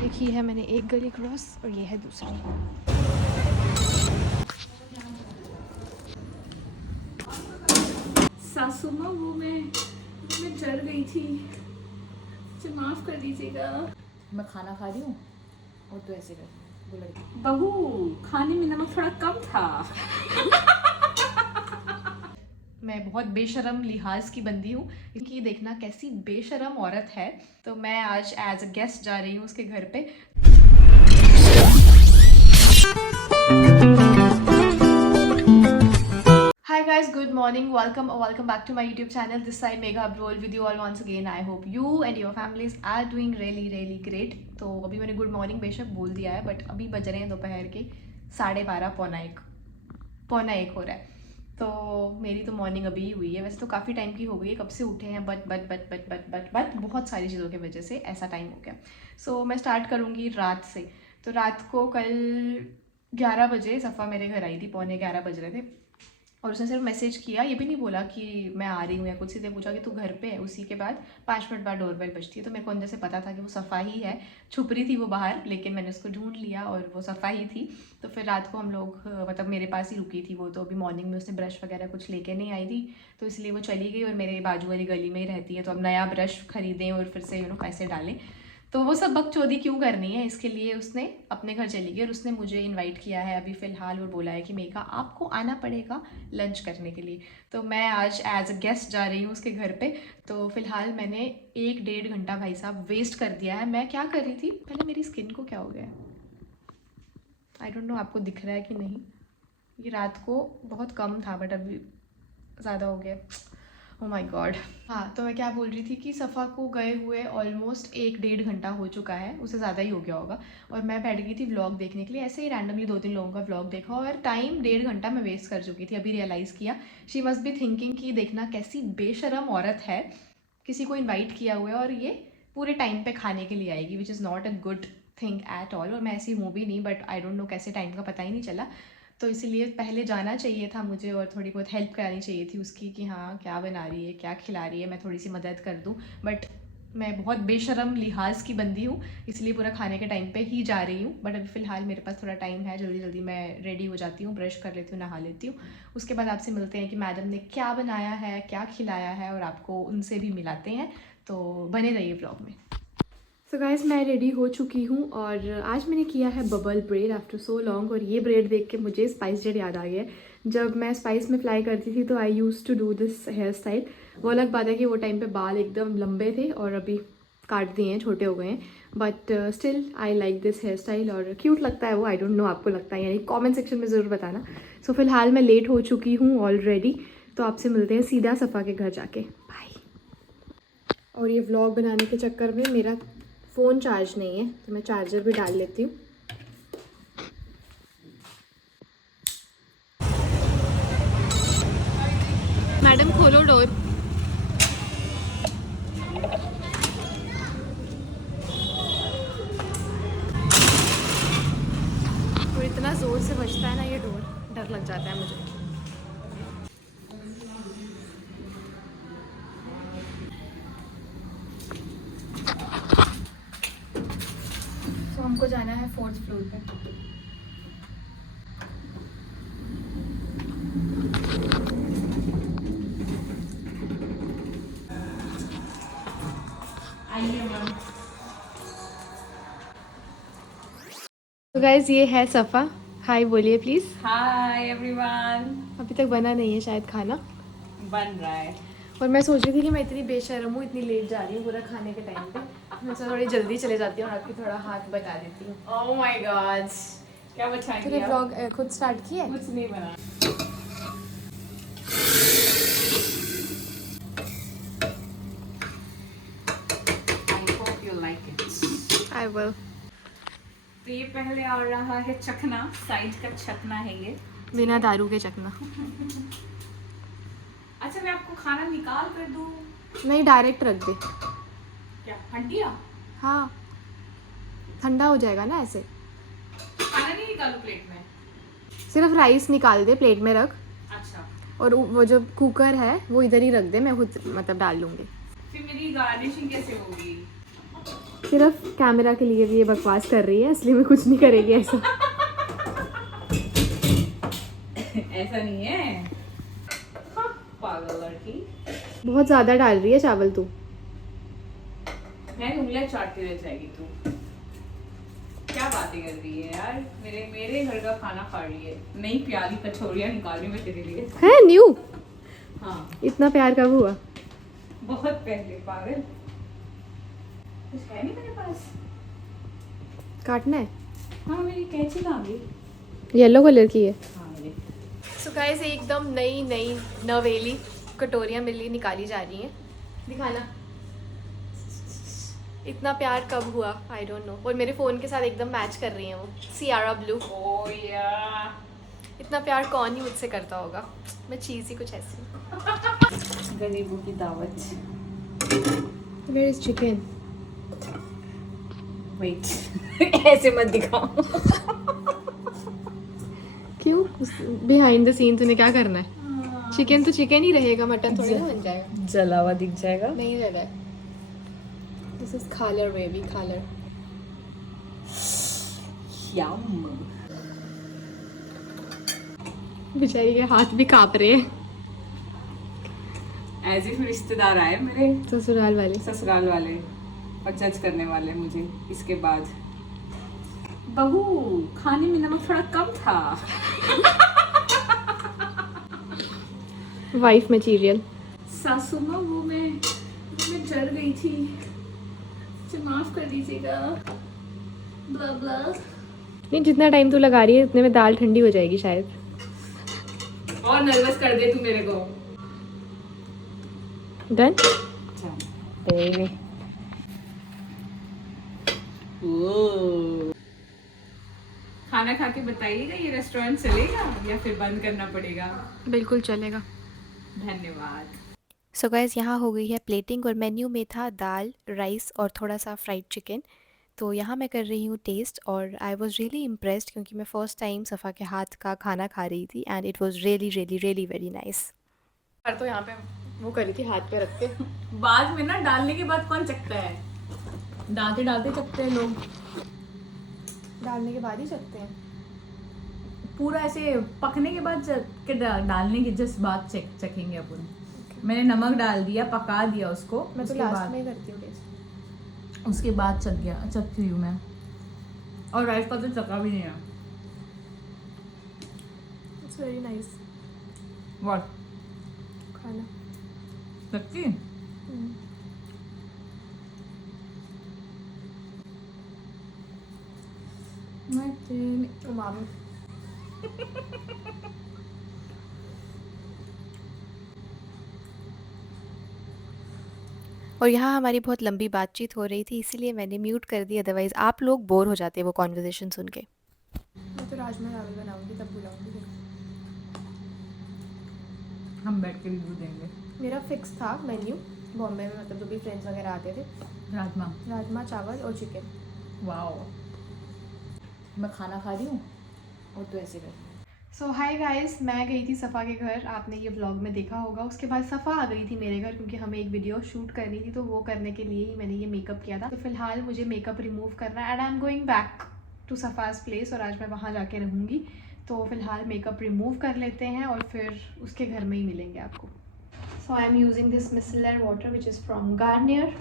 ये की है मैंने एक गली क्रॉस और ये है दूसरी। सासू माँ वो मैं डर गई थी, मुझे माफ कर दीजिएगा। मैं खाना खा रही हूँ और तो ऐसे कर बोला बहू खाने में नमक थोड़ा कम था। मैं बहुत बेशरम लिहाज की बंदी हूँ, क्योंकि देखना कैसी बेशरम औरत है। तो मैं आज एज अ गेस्ट जा रही हूँ उसके घर पे। Hi guys, good morning. Welcome back to my YouTube channel. This side Megha Abrol with you all once again. I hope you and your families are doing really great. तो अभी मैंने good morning बेशक बोल दिया है, but अभी बज रहे हैं दोपहर के 12:30 पौना एक हो रहा है। तो मेरी तो मॉर्निंग अभी ही हुई है। वैसे तो काफ़ी टाइम की हो गई है, कब से उठे हैं, बट बहुत सारी चीज़ों की वजह से ऐसा टाइम हो गया। सो मैं स्टार्ट करूँगी रात से। तो रात को कल 11 बजे सफ़ा मेरे घर आई थी, पौने 11 बज रहे थे, और उसने सिर्फ मैसेज किया, ये भी नहीं बोला कि मैं आ रही हूँ या कुछ, सीधे पूछा कि तू घर पे है। उसी के बाद 5 मिनट बाद डोरबेल बजती है। तो मेरे को अंदर से पता था कि वो सफ़ा ही है, छुप रही थी वो बाहर, लेकिन मैंने उसको ढूंढ लिया और वो सफ़ा ही थी। तो फिर रात को हम लोग मतलब मेरे पास ही रुकी थी वो। तो अभी मॉर्निंग में उसने ब्रश वगैरह कुछ लेके नहीं आई थी, तो इसलिए वो चली गई, और मेरे बाजू वाली गली में ही रहती है। तो अब नया ब्रश खरीदें और फिर से पैसे डालें, तो वो सब बकचोदी क्यों करनी है, इसके लिए उसने अपने घर चली गई। और उसने मुझे इनवाइट किया है अभी फ़िलहाल, और बोला है कि मेघा आपको आना पड़ेगा लंच करने के लिए। तो मैं आज एज अ गेस्ट जा रही हूँ उसके घर पे। तो फ़िलहाल मैंने 1-1.5 घंटा भाई साहब वेस्ट कर दिया है। मैं क्या कर रही थी पहले, मेरी स्किन को क्या हो गया है आई डोंट नो, आपको दिख रहा है कि नहीं। ये रात को बहुत कम था बट अभी ज़्यादा हो गया। Oh my God. हाँ, तो मैं क्या बोल रही थी कि सफ़ा को गए हुए ऑलमोस्ट 1-1.5 घंटा हो चुका है, उससे ज़्यादा ही हो गया होगा। और मैं बैठ गई थी व्लॉग देखने के लिए, ऐसे ही रैंडमली 2-3 लोगों का व्लॉग देखा, और टाइम 1.5 घंटा मैं वेस्ट कर चुकी थी। अभी रियलाइज़ किया, शी मस्ट बी थिंकिंग कि देखना कैसी बेशरम औरत है, किसी को इन्वाइट किया हुआ है और ये पूरे टाइम पे खाने के लिए आएगी, which is not a good thing at all. और मैं ऐसी हूँ भी नहीं, बट आई डोंट नो कैसे टाइम का पता ही नहीं चला। तो इसीलिए पहले जाना चाहिए था मुझे, और थोड़ी बहुत हेल्प करानी चाहिए थी उसकी कि हाँ क्या बना रही है, क्या खिला रही है, मैं थोड़ी सी मदद कर दूँ। बट मैं बहुत बेशरम लिहाज की बंदी हूँ, इसलिए पूरा खाने के टाइम पे ही जा रही हूँ। बट अभी फ़िलहाल मेरे पास थोड़ा टाइम है, जल्दी मैं रेडी हो जाती हूँ, ब्रश कर लेती हूँ, नहा लेती हूँ। उसके बाद आपसे मिलते हैं कि मैडम ने क्या बनाया है, क्या खिलाया है, और आपको उनसे भी मिलाते हैं। तो बने रहिए ब्लॉग में। सो गाइस, मैं रेडी हो चुकी हूँ, और आज मैंने किया है bubble bread after so long. और ये ब्रेड देख के मुझे स्पाइस जेट याद आ गया है। जब मैं स्पाइस में फ्लाई करती थी तो I used to do this hair style. वो अलग बात है कि वो टाइम पे बाल एकदम लंबे थे और अभी काट दिए हैं, छोटे हो गए हैं, but still I like this hair style, और क्यूट लगता है वो। आई डोंट नो आपको लगता है, यानी कॉमेंट सेक्शन में ज़रूर बताना। सो फिलहाल मैं लेट हो चुकी हूँ ऑलरेडी, तो आपसे मिलते हैं सीधा सफ़ा के घर जाके। बाय। और ये व्लॉग बनाने के चक्कर में मेरा फ़ोन चार्ज नहीं है, तो मैं चार्जर भी डाल लेती हूँ। मैडम खोलो डोर। और इतना ज़ोर से बजता है ना ये डोर, डर लग जाता है मुझे। तो हमको जाना है 4th फ्लोर पे। तो गाइज ये है सफ़ा। हाय बोलिए प्लीज़। Hi everyone. अभी तक बना नहीं है शायद खाना, बन रहा है। और मैं सोच रही थी कि मैं इतनी बेशर्म हूँ, इतनी लेट जा रही हूँ पूरा खाने के टाइम पे। मैं थोड़ी जल्दी चले जाती हूँ और आपकी थोड़ा हाथ बता देती हूँ। ओह माय गॉड, क्या बचाएंगे तूने आप? ब्लॉग खुद स्टार्ट किया है? कुछ नहीं बना। I hope you like it. I will. तो ये पहले आ रहा है चखना, साइड का चखना है ये, बिना दारू के चखना। अच्छा मैं आपको खाना निकाल कर दूँ? नहीं, डायरेक्ट रख दे। क्या हड्डियाँ? हाँ, ठंडा हो जाएगा ना ऐसे। खाना नहीं निकालूं प्लेट में? सिर्फ राइस निकाल दे, प्लेट में रख, अच्छा, और वो जो कुकर है वो इधर ही रख दे, मैं खुद मतलब डाल लूँगी। फिर मेरी गार्निशिंग कैसे होगी? सिर्फ कैमरा के लिए भी ये बकवास कर रही है, इसलिए मैं कुछ नहीं करेगी ऐसा। ऐसा नहीं है। हाँ, पागल लड़की। बहुत ज़्यादा डाल रही है चावल तू। मैं उंगलियां चाटती रह जाएगी तू। क्या बातें कर रही है यार, मेरे घर का खाना खा रही है। नई प्यारी कचौरियां निकाल रही मैं तेरे लिए। है न्यू? हाँ, इतना प्यार कब हुआ? बहुत पहले पागल। कुछ है नहीं मेरे पास। काटना है? हाँ, मेरी कैंची कहाँ गई? येलो कलर की है। हाँ, मेरी। सो गाइस एकदम नई नई नवेली कटोरियाँ मिली निकाली जा रही हैं। दिखाना। इतना प्यार कब हुआ? I don't know. और मेरे फ़ोन के साथ एकदम मैच कर रही हैं वो, सियारा ब्लू। ओ या, इतना प्यार कौन ही मुझसे करता होगा। मैं चीज़ ही कुछ ऐसी। गरीबों की दावत। Where is chicken? वेट ऐसे मत दिखाओ। क्यों? बिहाइंड द सीन तूने क्या करना है? चिकन तो चिकन ही रहेगा, मटन थोड़ी ना बन जाएगा। जला हुआ दिख जाएगा। नहीं जगह है। दिस इज खालर बेबी, खालर। यम। बेचारी के हाथ भी कांप रहे हैं। एज इफ रिश्तेदार आए मेरे ससुराल वाले। ससुराल वाले और जज करने वाले मुझे इसके बाद। बहू, खाने में नमक थोड़ा कम था। Wife material. सासू माँ वो मैं जल गई थी, मुझे माफ कर दीजिएगा। ब्ला ब्ला। नहीं, जितना टाइम तू लगा रही है उतने में दाल ठंडी हो जाएगी शायद। और नर्वस कर दे तू मेरे को। डन? खाना खा के बताइएगा ये रेस्टोरेंट चलेगा या फिर बंद करना पड़ेगा। बिल्कुल चलेगा। धन्यवाद। सो गाइस यहाँ हो गई है प्लेटिंग और मेन्यू में था दाल, राइस और थोड़ा सा फ्राइड चिकन। तो यहाँ मैं कर रही हूँ टेस्ट और आई वाज रियली इम्प्रेस्ड क्योंकि मैं फ़र्स्ट टाइम सफ़ा के हाथ का खाना खा रही थी and it was really really really very nice. पर तो यहाँ पे वो करी थी हाथ पे रख के। बाद में ना डालने के बाद कौन चखता है? डालते डालते चखते हैं लोग। डालने के बाद ही चखते हैं। पूरा ऐसे पकने के बाद के डालने के जस्ट बाद चखेंगे अपन। मैंने नमक डाल दिया, पका दिया उसको। मैं तो उसके लास्ट बाद में ही करती हूँ टेस्ट। उसके बाद चखती हूँ मैं। और राइस का तो चखा भी नहीं है। It's very nice what? खाना। सच्ची? उमामी। और यहाँ हमारी बहुत लंबी बातचीत हो रही थी इसीलिए मैंने म्यूट कर दी, अदरवाइज़ आप लोग बोर हो जाते वो कॉन्वर्जेसन सुन के। मैं तो राजमा चावल बनाऊंगी तब बुलाऊंगी। हम बैठ के रिव्यू देंगे। मेरा फिक्स था मेन्यू बॉम्बे में, मतलब जो भी फ्रेंड्स वगैरह आते थे, राजमा चावल और चिकन। वाओ। मैं खाना खा रही हूँ और तो ऐसे कर। सो हाय गाइस, मैं गई थी सफ़ा के घर, आपने ये व्लॉग में देखा होगा। उसके बाद सफ़ा आ गई थी मेरे घर क्योंकि हमें एक वीडियो शूट करनी थी, तो वो करने के लिए ही मैंने ये मेकअप किया था। तो फिलहाल मुझे मेकअप रिमूव करना है and I am going back to सफ़ाज प्लेस और आज मैं वहाँ जाके रहूँगी। तो फिलहाल मेकअप रिमूव कर लेते हैं और फिर उसके घर में ही मिलेंगे आपको। So I am using this micellar water which is from Garnier.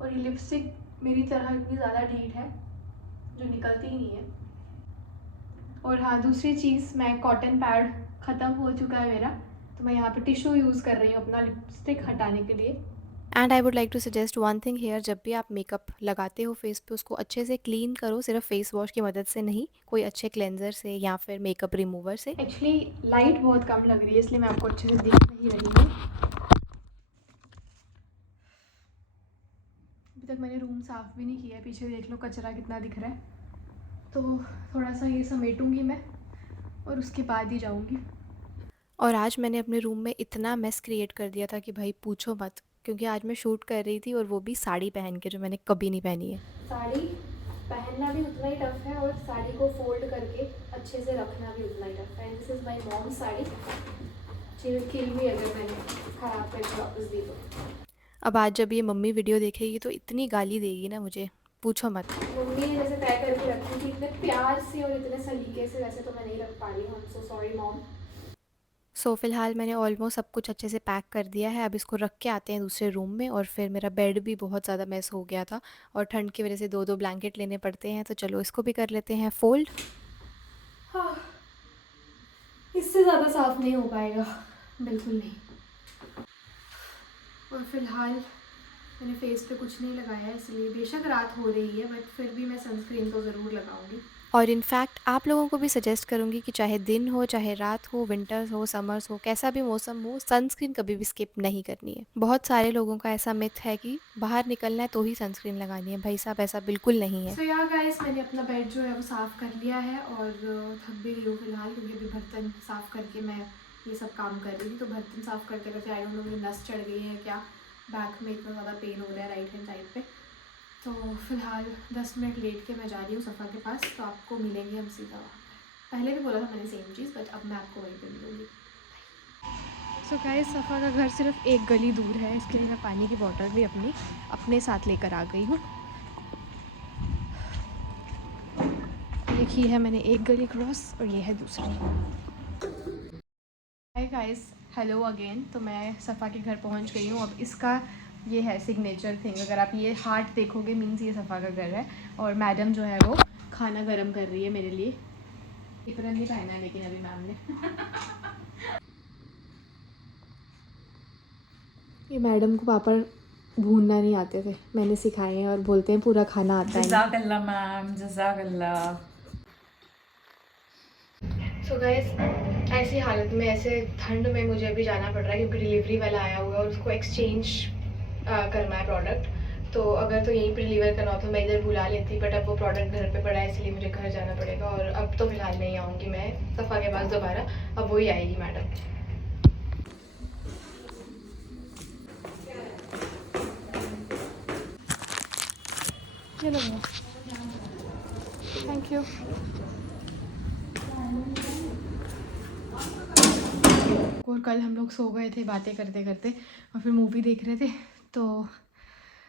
और ये लिपस्टिक मेरी तरह इतनी ज़्यादा ढीठ है जो निकलती ही नहीं है। और हाँ, दूसरी चीज़, मैं कॉटन पैड ख़त्म हो चुका है मेरा, तो मैं यहाँ पे टिश्यू यूज़ कर रही हूँ अपना लिपस्टिक हटाने के लिए। And I would like to suggest one thing here, जब भी आप मेकअप लगाते हो फेस पे उसको अच्छे से क्लीन करो, सिर्फ फेस वॉश की मदद से नहीं, कोई अच्छे क्लेंजर से या फिर मेकअप रिमूवर से। एक्चुअली लाइट बहुत कम लग रही है इसलिए मैं आपको अच्छे से दिख नहीं रही हूँ। अभी तक मैंने रूम साफ़ भी नहीं किया है, पीछे देख लो कचरा कितना दिख रहा है। तो थोड़ा सा ये समेटूंगी मैं और उसके बाद ही जाऊंगी। और आज मैंने अपने रूम में इतना मेस क्रिएट कर दिया था कि भाई पूछो मत, क्योंकि आज मैं शूट कर रही थी और वो भी साड़ी पहन के, जो मैंने कभी नहीं पहनी है। साड़ी पहनना भी उतना ही टफ है और साड़ी को फोल्ड करके अच्छे से रखना भी उतना ही टफ है। This is my mom sari चीज़ किल भी अगर मैंने ख़राब करके वापस दी तो। अब आज जब ये मम्मी वीडियो देखेगी तो इतनी गाली देगी ना मुझे, पूछो मत। मम्मी ने जैसे तय करके रखी थी इतने प्यार से और इतने सलीके से, वैसे तो मैं नहीं रख पा रही हूँ। I am so sorry mom. So फ़िलहाल मैंने ऑलमोस्ट सब कुछ अच्छे से पैक कर दिया है। अब इसको रख के आते हैं दूसरे रूम में। और फिर मेरा बेड भी बहुत ज़्यादा मैस हो गया था और ठंड की वजह से 2-2 ब्लैंकेट लेने पड़ते हैं, तो चलो इसको भी कर लेते हैं फ़ोल्ड। हाँ, इससे ज़्यादा साफ नहीं हो पाएगा, बिल्कुल नहीं। और फिलहाल मैंने फेस पे कुछ नहीं लगाया, इसलिए बेशक रात हो रही है बट फिर भी मैं सनस्क्रीन तो ज़रूर लगाऊंगी। और इनफैक्ट आप लोगों को भी सजेस्ट करूँगी कि चाहे दिन हो, चाहे रात हो, विंटर्स हो, समर्स हो, कैसा भी मौसम हो, सनस्क्रीन कभी भी स्किप नहीं करनी है। बहुत सारे लोगों का ऐसा मिथ है कि बाहर निकलना है तो ही सनस्क्रीन लगानी है। भाई साहब, ऐसा बिल्कुल नहीं है। सो यार गाइस, मैंने अपना बेड जो है वो साफ़ कर लिया है और थक भी गई हूँ फिलहाल, क्योंकि अभी बर्तन साफ़ करके मैं ये सब काम कर रही थी। तो बर्तन साफ़ करते करते आई डोंट नो मुझे नस चढ़ गई है क्या, बैक में इतना ज़्यादा पेन हो रहा है राइट हैंड साइड पे। तो फिलहाल 10 मिनट लेट के मैं जा रही हूँ सफ़ा के पास, तो आपको मिलेंगे हम सीधा वहाँ पर। पहले भी बोला था मैंने सेम चीज़, बट अब मैं आपको वहीं पे मिलूँगी। सो गाइस, सफ़ा का घर सिर्फ एक गली दूर है, इसके लिए मैं पानी की बॉटल भी अपने साथ लेकर आ गई हूँ। एक ही है, मैंने एक गली क्रॉस और ये है दूसरी। Hi guys, hello again. तो मैं सफ़ा के घर पहुँच गई हूँ। अब इसका ये है सिग्नेचर थिंग, अगर आप ये हार्ट देखोगे मीन्स ये सफ़ा का घर है। और मैडम जो है वो खाना गर्म कर रही है मेरे लिए। एप्रन नहीं पहना है लेकिन अभी मैम ने। ये मैडम को पापड़ भूनना नहीं आते थे, मैंने सिखाए हैं और बोलते हैं पूरा खाना आता है। जज़ाकल्लाह मैम, जज़ाकल्लाह। सो गाइस, ऐसी हालत में, ऐसे ठंड में मुझे अभी जाना पड़ रहा है क्योंकि डिलीवरी वाला आया हुआ है और उसको एक्सचेंज करना है प्रोडक्ट। तो अगर तो यहीं पर डिलीवर करना हो तो मैं इधर बुला लेती, बट अब वो प्रोडक्ट घर पे पड़ा है इसलिए मुझे घर जाना पड़ेगा। और अब तो फ़िलहाल नहीं आऊँगी मैं सफ़ा के पास दोबारा, अब वही आएगी मैडम। ये लो, थैंक यू। और कल हम लोग सो गए थे बातें करते करते और फिर मूवी देख रहे थे, तो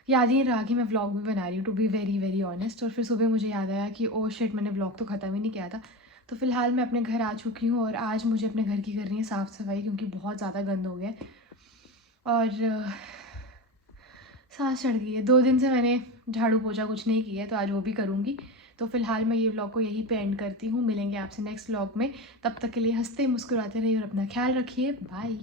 याद ही नहीं रहा कि मैं व्लॉग भी बना रही हूँ, to be very very honest. और फिर सुबह मुझे याद आया कि ओ शिट, मैंने व्लॉग तो ख़त्म ही नहीं किया था। तो फ़िलहाल मैं अपने घर आ चुकी हूँ और आज मुझे अपने घर की करनी है साफ़ सफाई, क्योंकि बहुत ज़्यादा गंद हो गया है और सांस चढ़ गई है। 2 दिन से मैंने झाड़ू पोछा कुछ नहीं किया है, तो आज वो भी करूँगी। तो फ़िलहाल मैं ये व्लॉग को यहीं पे एंड करती हूँ। मिलेंगे आपसे नेक्स्ट व्लॉग में, तब तक के लिए हंसते मुस्कुराते रहिए और अपना ख्याल रखिए। बाय।